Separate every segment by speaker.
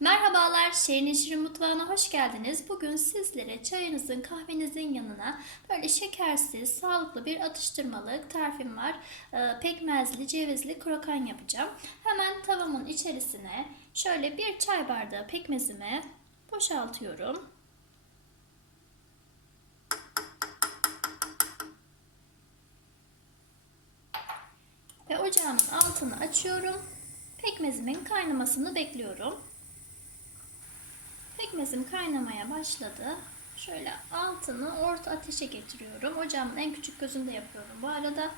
Speaker 1: Merhabalar, Şirin Şirin Mutfağı'na hoş geldiniz. Bugün sizlere çayınızın, kahvenizin yanına böyle şekersiz, sağlıklı bir atıştırmalık tarifim var. Ee, pekmezli, cevizli krokan yapacağım. Hemen tavamın içerisine şöyle bir çay bardağı pekmezimi boşaltıyorum. Ve ocağımın altını açıyorum. Pekmezimin kaynamasını bekliyorum. Pekmezim kaynamaya başladı. Şöyle altını orta ateşe getiriyorum. Ocağımın en küçük gözünde yapıyorum bu arada.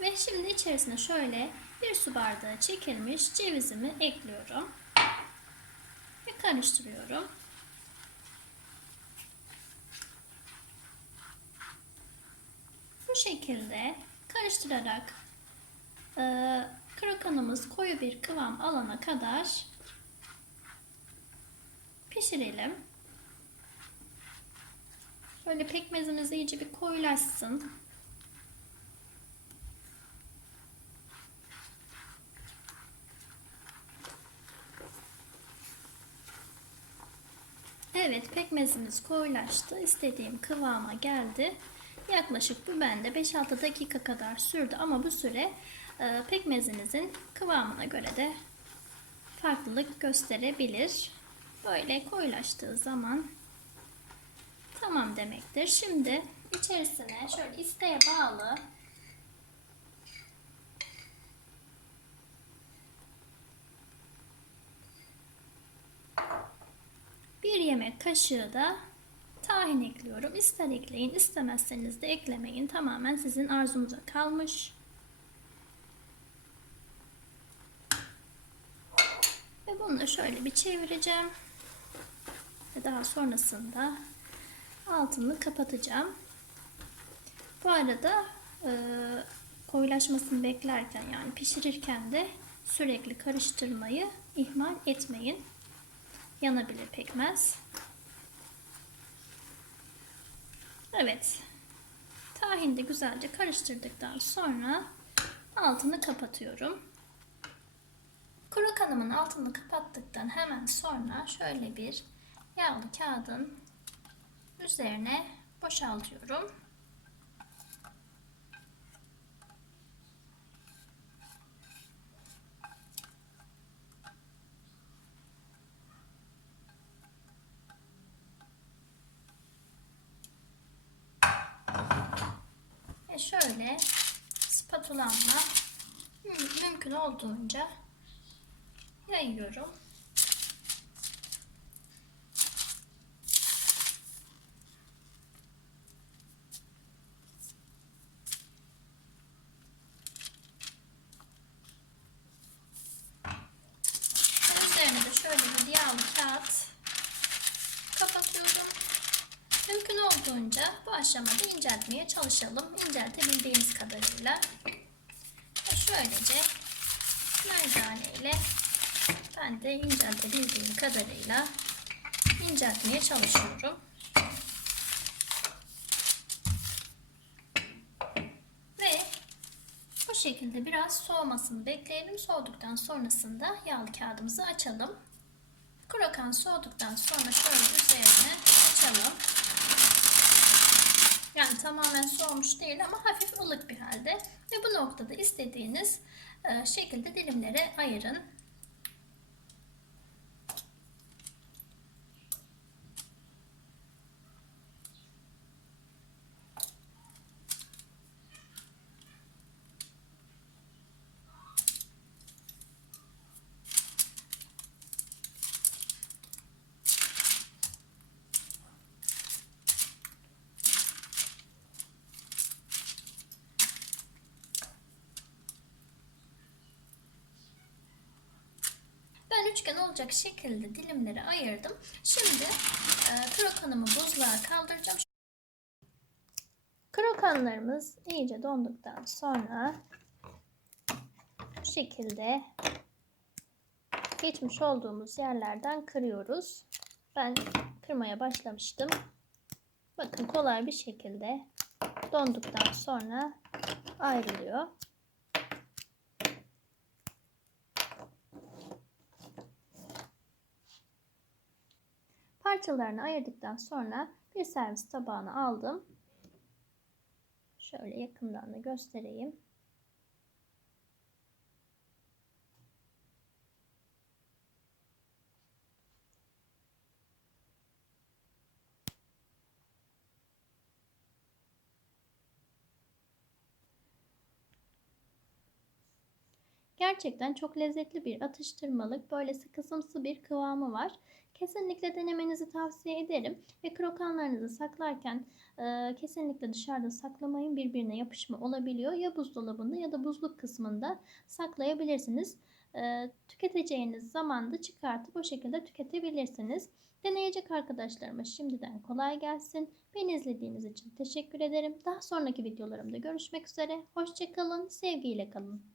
Speaker 1: Ve şimdi içerisine şöyle bir su bardağı çekilmiş cevizimi ekliyorum. Ve karıştırıyorum. Bu şekilde karıştırarak e, krokanımız koyu bir kıvam alana kadar pişirelim. Böyle pekmezimiz iyice bir koyulaşsın. Evet pekmezimiz koyulaştı. İstediğim kıvama geldi. Yaklaşık bu bende 5-6 dakika kadar sürdü ama bu süre e, pekmezinizin kıvamına göre de farklılık gösterebilir. Böyle koyulaştığı zaman tamam demektir. Şimdi içerisine şöyle isteğe bağlı bir yemek kaşığı da tahin ekliyorum. İster ekleyin, istemezseniz de eklemeyin. Tamamen sizin arzunuza kalmış. Ve bunu da şöyle bir çevireceğim. Ve daha sonrasında altını kapatacağım. Bu arada e, koyulaşmasını beklerken yani pişirirken de sürekli karıştırmayı ihmal etmeyin. Yanabilir pekmez. Evet. Tahini de güzelce karıştırdıktan sonra altını kapatıyorum. Kuru kanımın altını kapattıktan hemen sonra şöyle bir yağlı kağıdın üzerine boşaltıyorum. Ve şöyle spatulamla mümkün olduğunca yayıyorum. Üzerine de şöyle bir yağlı kağıt kapatıyorum. Mümkün olduğunca bu aşamada inceltmeye çalışalım. İnceltebildiğimiz kadarıyla. Şöylece merdane ile ben de inceltebildiğim kadarıyla inceltmeye çalışıyorum. Ve bu şekilde biraz soğumasını bekleyelim. Soğuduktan sonrasında yağlı kağıdımızı açalım. Krokan soğuduktan sonra şöyle üzerine açalım. Yani tamamen soğumuş değil ama hafif ılık bir halde. Ve bu noktada istediğiniz e, şekilde dilimlere ayırın. Ben üçgen olacak şekilde dilimleri ayırdım. Şimdi e, krokanımı buzluğa kaldıracağım. Krokanlarımız iyice donduktan sonra bu şekilde geçmiş olduğumuz yerlerden kırıyoruz. Ben kırmaya başlamıştım. Bakın kolay bir şekilde donduktan sonra ayrılıyor. Parçalarını ayırdıktan sonra bir servis tabağına aldım. Şöyle yakından da göstereyim. Gerçekten çok lezzetli bir atıştırmalık. Böyle kısımsı bir kıvamı var. Kesinlikle denemenizi tavsiye ederim. Ve krokanlarınızı saklarken e, kesinlikle dışarıda saklamayın. Birbirine yapışma olabiliyor. Ya buzdolabında ya da buzluk kısmında saklayabilirsiniz. E, tüketeceğiniz zaman da çıkartıp o şekilde tüketebilirsiniz. Deneyecek arkadaşlarıma şimdiden kolay gelsin. Beni izlediğiniz için teşekkür ederim. Daha sonraki videolarımda görüşmek üzere. Hoşçakalın, sevgiyle kalın.